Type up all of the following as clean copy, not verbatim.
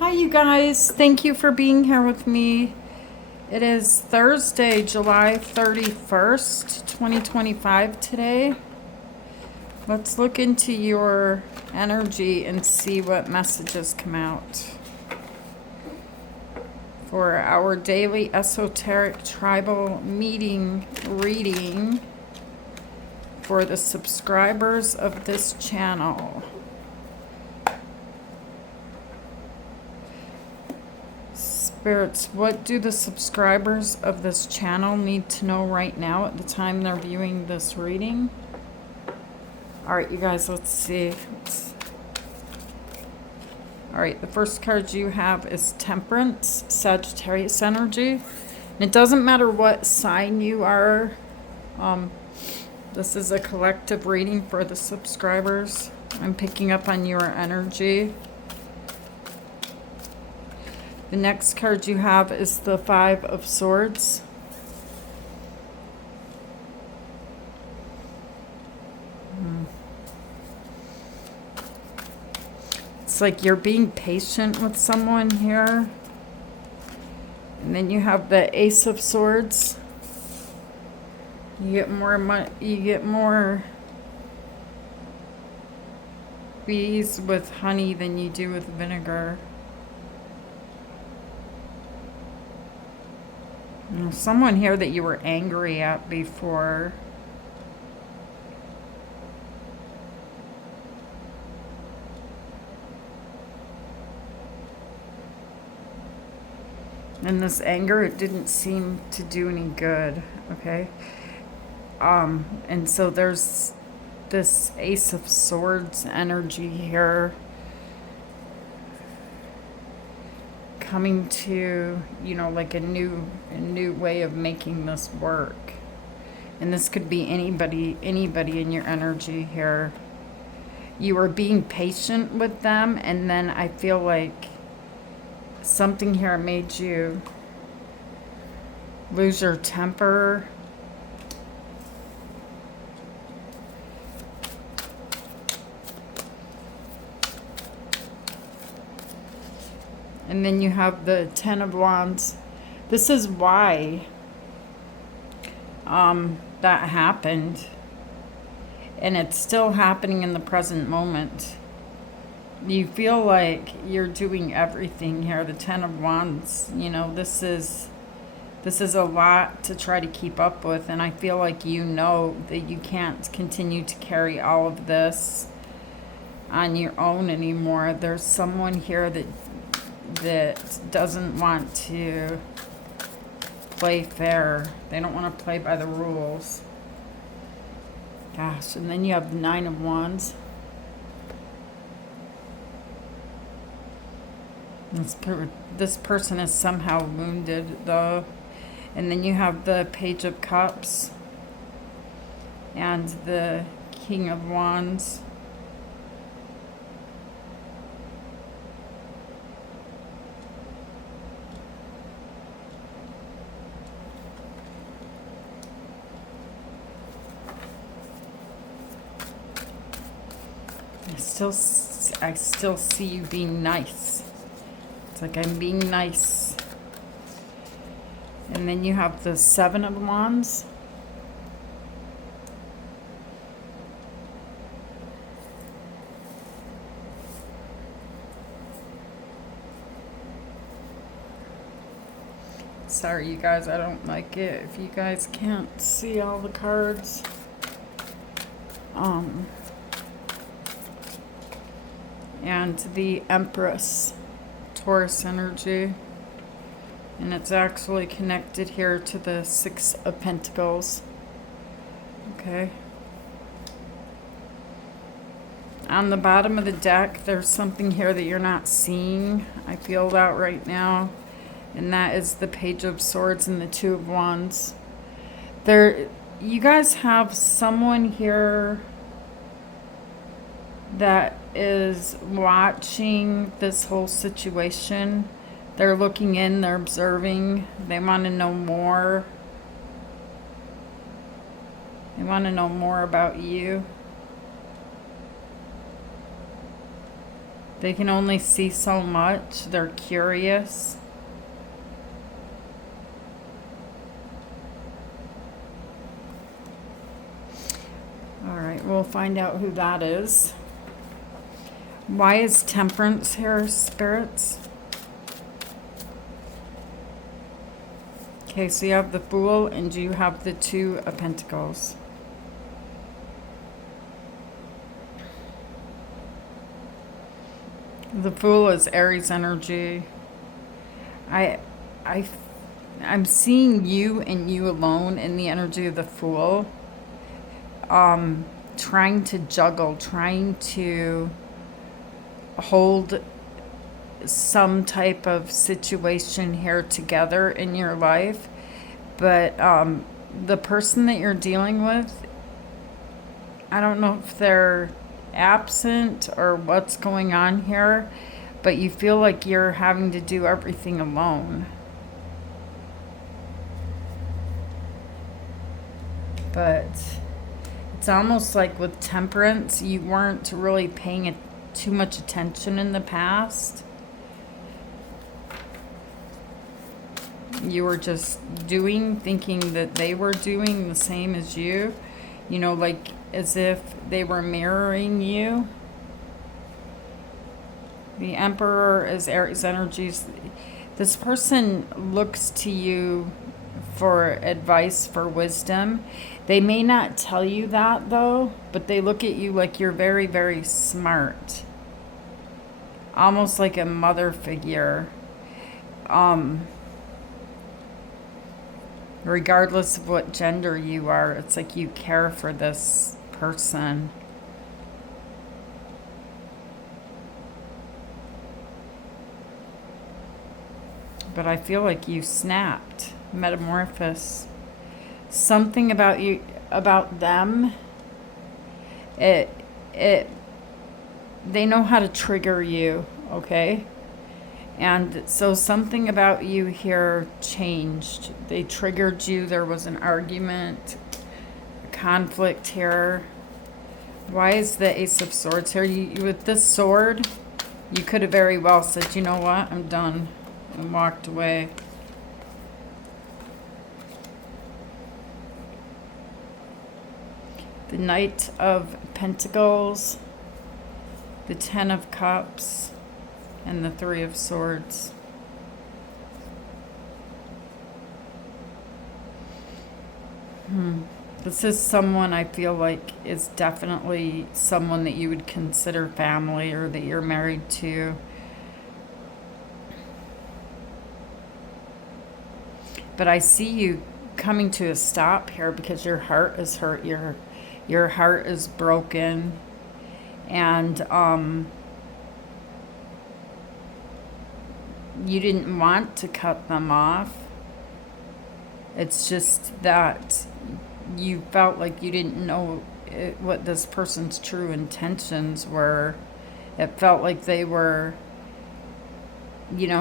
Hi, you guys. Thank you for being here with me. It is Thursday, July 31st, 2025 today. Let's look into your energy and see what messages come out for our daily esoteric tribal meeting reading for the subscribers of this channel. Spirits, what do the subscribers of this channel need to know right now at the time they're viewing this reading? Alright, you guys, let's see. Alright, the first card you have is Temperance, Sagittarius energy. And it doesn't matter what sign you are. This is a collective reading for the subscribers. I'm picking up on your energy. The next card you have is the Five of Swords. It's like you're being patient with someone here. And then you have the Ace of Swords. You get more bees with honey than you do with vinegar. There's someone here that you were angry at before. And this anger, it didn't seem to do any good, okay? And so there's this Ace of Swords energy here coming to, like a new way of making this work. And this could be anybody in your energy here. You were being patient with them, and then I feel like something here made you lose your temper. And then you have the Ten of Wands. This is why that happened. And it's still happening in the present moment. You feel like you're doing everything here. The Ten of Wands, this is a lot to try to keep up with. And I feel like that you can't continue to carry all of this on your own anymore. There's someone here that doesn't want to play fair. They don't want to play by the rules. Gosh, and then you have the Nine of Wands. This person is somehow wounded, though. And then you have the Page of Cups and the King of Wands. I still see you being nice. It's like I'm being nice. And then you have the Seven of Wands. Sorry, you guys, I don't like it if you guys can't see all the cards. And the Empress, Taurus energy. And it's actually connected here to the Six of Pentacles. Okay. On the bottom of the deck, there's something here that you're not seeing. I feel that right now. And that is the Page of Swords and the Two of Wands. You guys have someone here that is watching this whole situation. They're looking in, they're observing, they want to know more. They want to know more about you. They can only see so much. They're curious. All right, we'll find out who that is. Why is Temperance here, spirits? Okay, so you have the Fool and you have the Two of Pentacles. The Fool is Aries energy. I, I'm seeing you and you alone in the energy of the Fool. Trying to juggle, trying to hold some type of situation here together in your life. But the person that you're dealing with, I don't know if they're absent or what's going on here, but you feel like you're having to do everything alone. But it's almost like with Temperance, you weren't really paying too much attention in the past. You were just thinking that they were doing the same as you. You know, like as if they were mirroring you. The Emperor is Aries energies. This person looks to you for advice, for wisdom. They may not tell you that though, but they look at you like you're very, very smart. Almost like a mother figure. Regardless of what gender you are, it's like you care for this person. But I feel like you snapped. Metamorphosis. Something about you, about them, they know how to trigger you, okay? And so something about you here changed. They triggered you. There was an argument, a conflict here. Why is the Ace of Swords here? You with this sword, you could have very well said, you know what, I'm done, and walked away. The Knight of Pentacles, the Ten of Cups, and the Three of Swords. This is someone I feel like is definitely someone that you would consider family or that you're married to. But I see you coming to a stop here because your heart is hurt. Your heart is broken. And you didn't want to cut them off. It's just that you felt like you didn't know what this person's true intentions were. It felt like they were,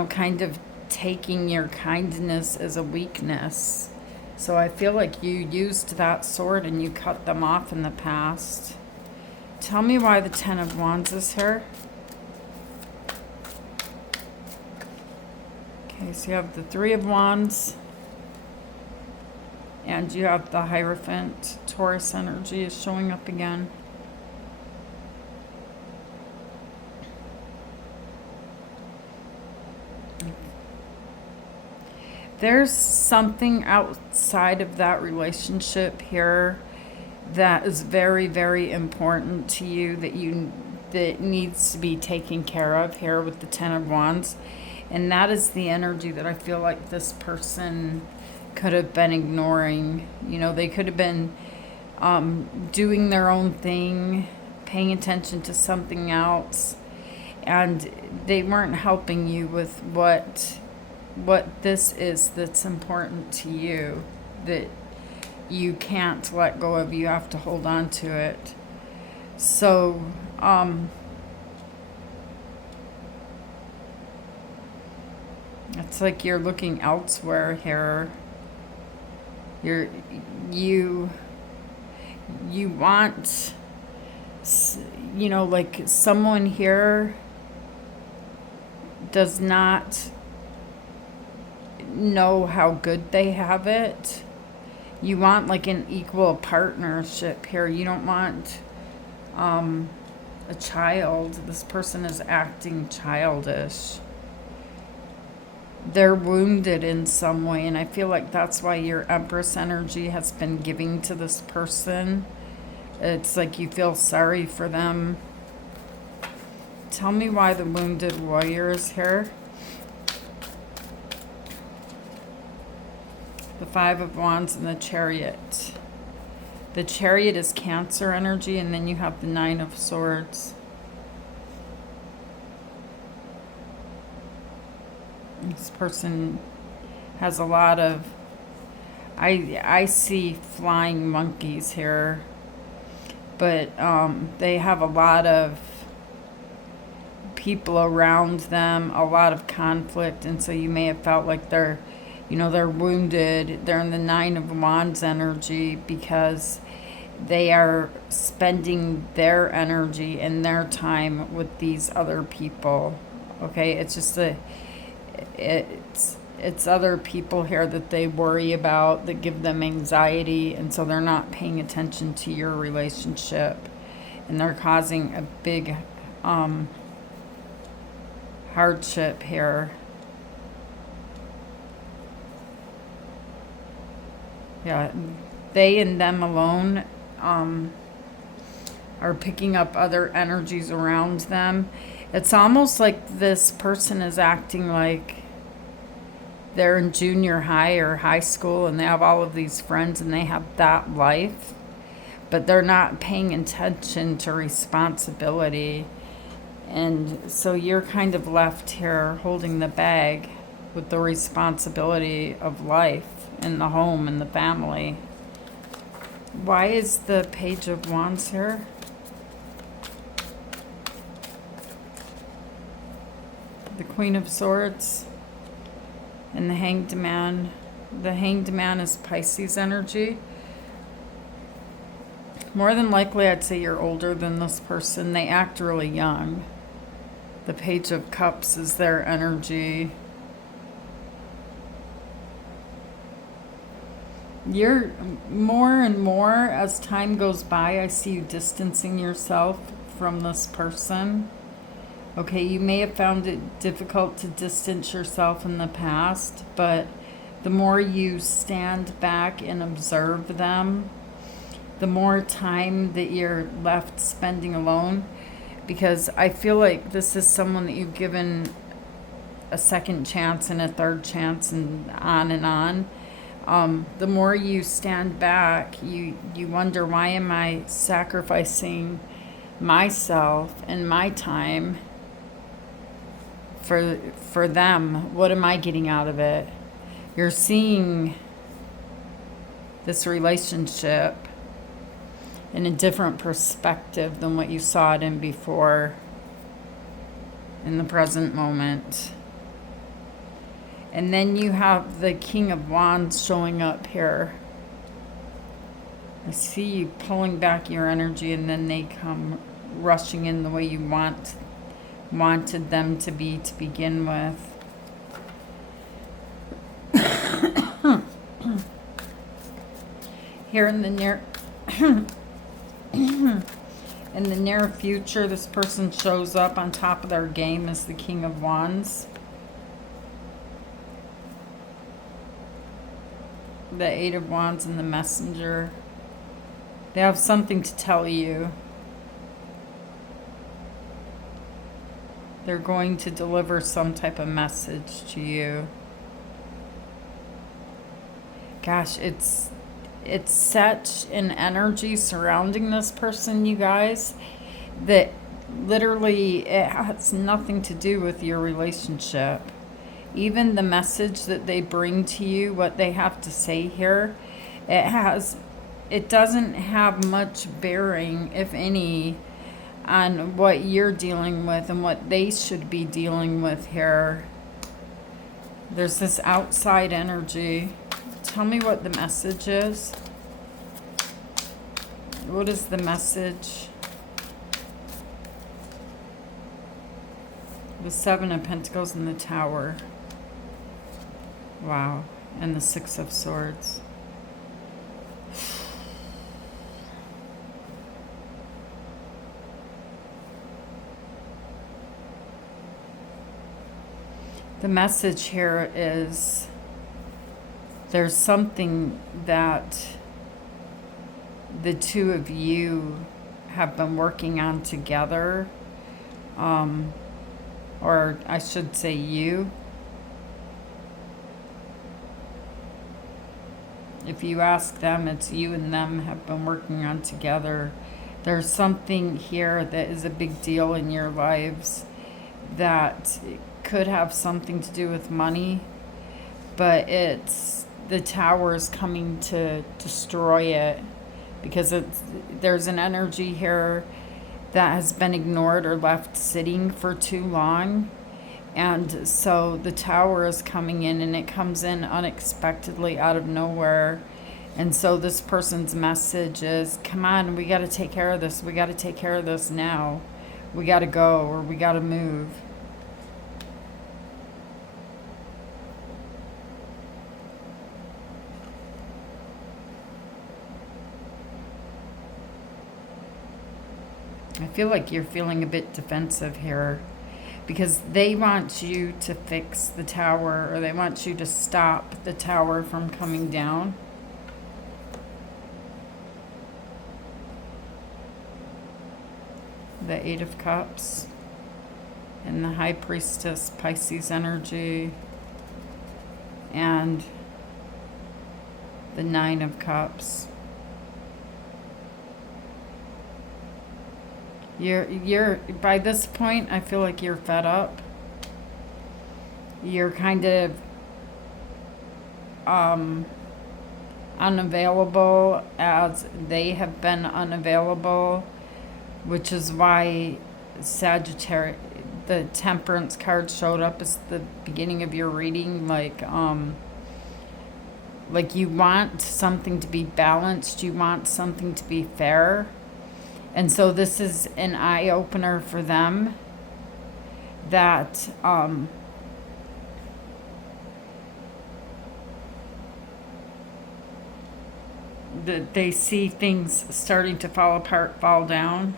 kind of taking your kindness as a weakness. So I feel like you used that sword and you cut them off in the past. Tell me why the Ten of Wands is here. Okay, so you have the Three of Wands. And you have the Hierophant. Taurus energy is showing up again. There's something outside of that relationship here that is very, very important to you that needs to be taken care of here with the Ten of Wands. And that is the energy that I feel like this person could have been ignoring. They could have been doing their own thing, paying attention to something else, and they weren't helping you with what this is that's important to you, that you can't let go of. You have to hold on to it. So it's like you're looking elsewhere here. You want, like someone here does not know how good they have it. You want like an equal partnership here. You don't want a child. This person is acting childish. They're wounded in some way, and I feel like that's why your Empress energy has been giving to this person. It's like you feel sorry for them. Tell me why the wounded warrior is here. The Five of Wands and the Chariot. The Chariot is Cancer energy, and then you have the Nine of Swords. This person has a lot of, I see flying monkeys here, but they have a lot of people around them, a lot of conflict, and so you may have felt like they're wounded. They're in the Nine of Wands energy because they are spending their energy and their time with these other people. Okay, it's just it's other people here that they worry about, that give them anxiety, and so they're not paying attention to your relationship, and they're causing a big hardship here. Yeah, they and them alone are picking up other energies around them. It's almost like this person is acting like they're in junior high or high school and they have all of these friends and they have that life, but they're not paying attention to responsibility. And so you're kind of left here holding the bag with the responsibility of life in the home and the family. Why is the Page of Wands here? The Queen of Swords and the Hanged Man. The Hanged Man is Pisces energy. More than likely, I'd say you're older than this person. They act really young. The Page of Cups is their energy. You're more and more, as time goes by, I see you distancing yourself from this person. Okay, you may have found it difficult to distance yourself in the past, but the more you stand back and observe them, the more time that you're left spending alone, because I feel like this is someone that you've given a second chance and a third chance and on and on. The more you stand back, you wonder, why am I sacrificing myself and my time for them? What am I getting out of it? You're seeing this relationship in a different perspective than what you saw it in before, in the present moment. And then you have the King of Wands showing up here. I see you pulling back your energy, and then they come rushing in the way you wanted them to be to begin with. Here in the near future, this person shows up on top of their game as the King of Wands. The Eight of Wands and the Messenger. They have something to tell you. They're going to deliver some type of message to you. Gosh, it's such an energy surrounding this person, you guys, that literally it has nothing to do with your relationship. Even the message that they bring to you, what they have to say here, it doesn't have much bearing, if any, on what you're dealing with and what they should be dealing with here. There's this outside energy. Tell me what the message is. What is the message? The Seven of Pentacles and the Tower. Wow. And the Six of Swords. The message here is there's something that the two of you have been working on together, or I should say you. If you ask them, it's you and them have been working on together. There's something here that is a big deal in your lives that could have something to do with money, but it's the Tower is coming to destroy it, because there's an energy here that has been ignored or left sitting for too long. And so the Tower is coming in, and it comes in unexpectedly out of nowhere. And so this person's message is, come on, we got to take care of this. We got to take care of this now. We got to go, or we got to move. I feel like you're feeling a bit defensive here, because they want you to fix the Tower, or they want you to stop the Tower from coming down. The Eight of Cups and the High Priestess, Pisces energy, and the Nine of Cups. You're by this point, I feel like you're fed up. You're kind of unavailable, as they have been unavailable, which is why Sagittarius, the Temperance card showed up as the beginning of your reading. Like you want something to be balanced, you want something to be fair. And so this is an eye-opener for them, that that they see things starting to fall apart, fall down.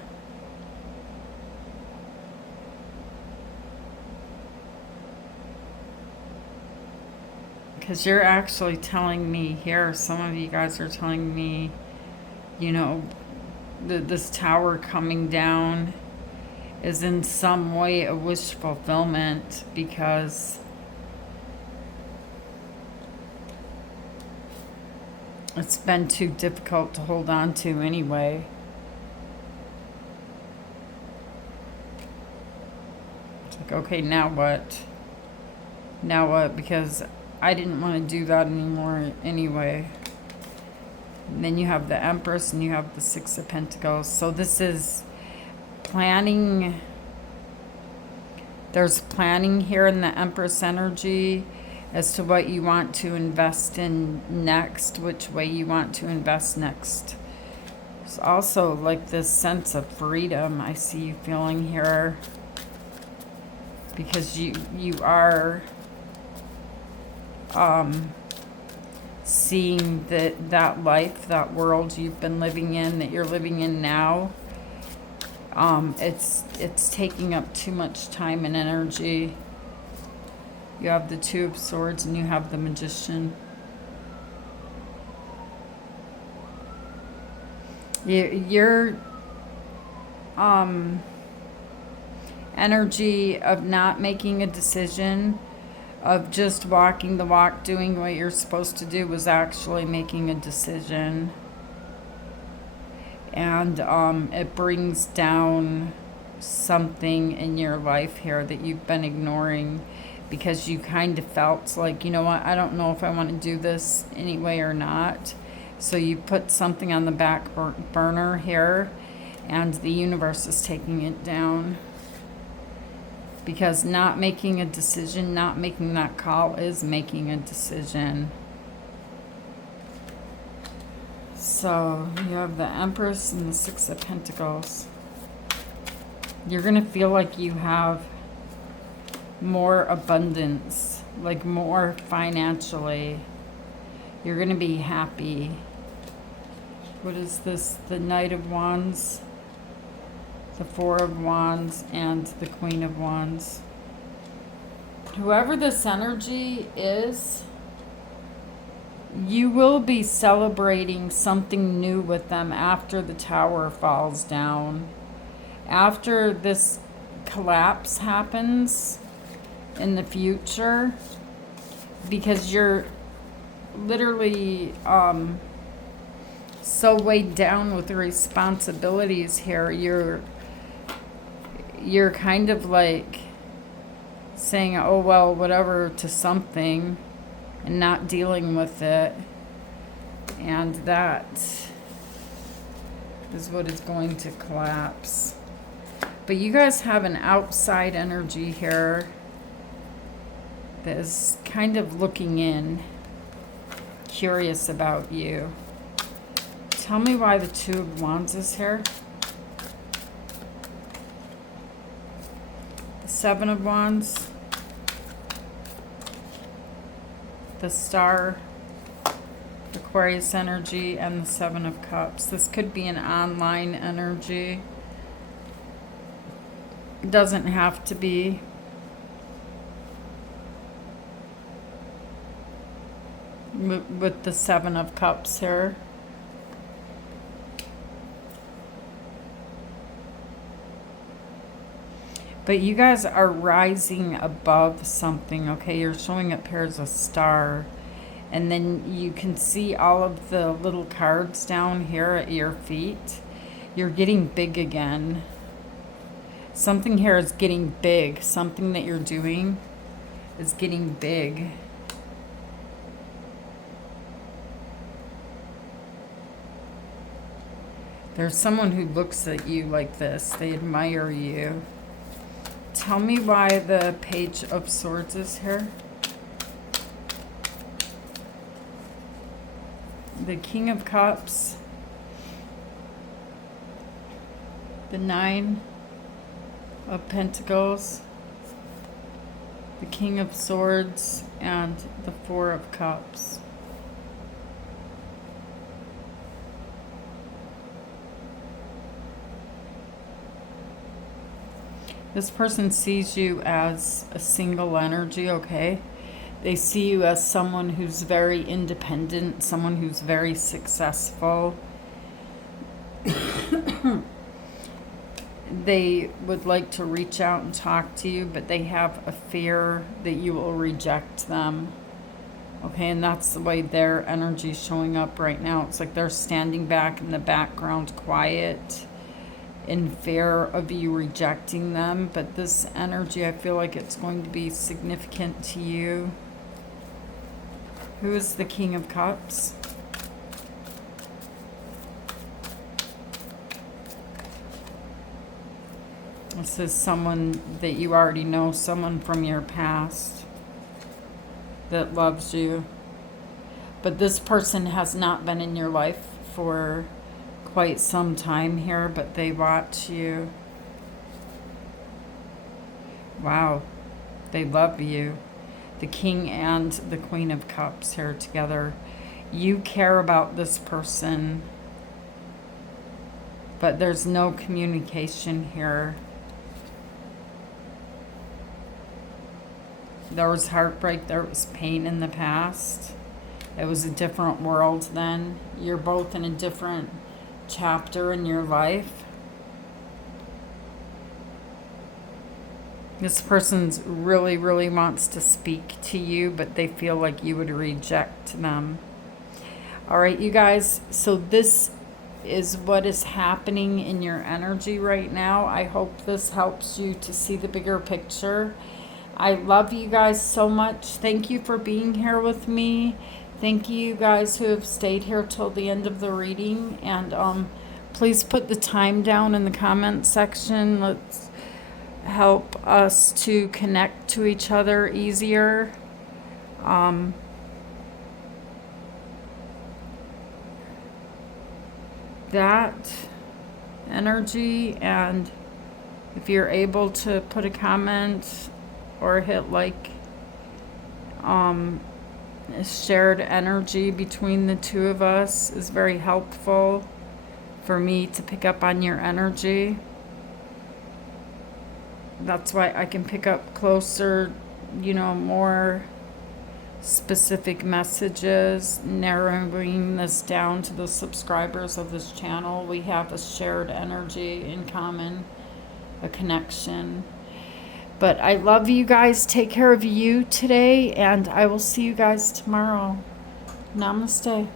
Because you're actually telling me here, some of you guys are telling me, you know, this Tower coming down is in some way a wish fulfillment, because it's been too difficult to hold on to anyway. It's like, okay, now what? Now what? Because I didn't want to do that anymore anyway. And then you have the Empress, and you have the Six of Pentacles. So this is planning. There's planning here in the Empress energy as to what you want to invest in next, which way you want to invest next. There's also like this sense of freedom I see you feeling here, because you are seeing that life, that world you've been living in, that you're living in now, it's taking up too much time and energy. You have the Two of Swords, and you have the Magician. Your energy of not making a decision, of just walking the walk, doing what you're supposed to do, was actually making a decision. And it brings down something in your life here that you've been ignoring, because you kind of felt like, you know what, I don't know if I want to do this anyway or not. So you put something on the back burner here, and the universe is taking it down. Because not making a decision, not making that call, is making a decision. So you have the Empress and the Six of Pentacles. You're going to feel like you have more abundance, like more financially. You're going to be happy. What is this? The Knight of Wands, the Four of Wands, and the Queen of Wands. Whoever this energy is, you will be celebrating something new with them after the tower falls down. After this collapse happens in the future, because you're literally so weighed down with the responsibilities here. You're kind of like saying, oh well, whatever, to something, and not dealing with it. And that is what is going to collapse. But you guys have an outside energy here that is kind of looking in, curious about you. Tell me why the Two of Wands is here. The Seven of Wands. The Star, Aquarius energy, and the Seven of Cups. This could be an online energy. It doesn't have to be. With the Seven of Cups here. But you guys are rising above something, okay? You're showing up here as a star. And then you can see all of the little cards down here at your feet. You're getting big again. Something here is getting big. Something that you're doing is getting big. There's someone who looks at you like this. They admire you. Tell me why the Page of Swords is here. The King of Cups. The Nine of Pentacles. The King of Swords. And the Four of Cups. This person sees you as a single energy, okay? They see you as someone who's very independent, someone who's very successful. They would like to reach out and talk to you, but they have a fear that you will reject them. Okay, and that's the way their energy is showing up right now. It's like they're standing back in the background, quiet, in fear of you rejecting them. But this energy, I feel like it's going to be significant to you. Who is the King of Cups? This is someone that you already know, someone from your past that loves you. But this person has not been in your life for quite some time here, but they watch you. Wow, they love you. The King and the Queen of Cups here together. You care about this person, but there's no communication here. There was heartbreak, there was pain in the past. It was a different world then. You're both in a different chapter in your life. This person's really wants to speak to you, but they feel like you would reject them. All right, you guys, so this is what is happening in your energy right now. I hope this helps you to see the bigger picture. I love you guys so much. Thank you for being here with me. Thank you guys who have stayed here till the end of the reading. And please put the time down in the comment section. Let's help us to connect to each other easier. That energy, and if you're able to put a comment or hit like. Shared energy between the two of us is very helpful for me to pick up on your energy. That's why I can pick up closer, more specific messages, narrowing this down to the subscribers of this channel. We have a shared energy in common, a connection. But I love you guys. Take care of you today, and I will see you guys tomorrow. Namaste.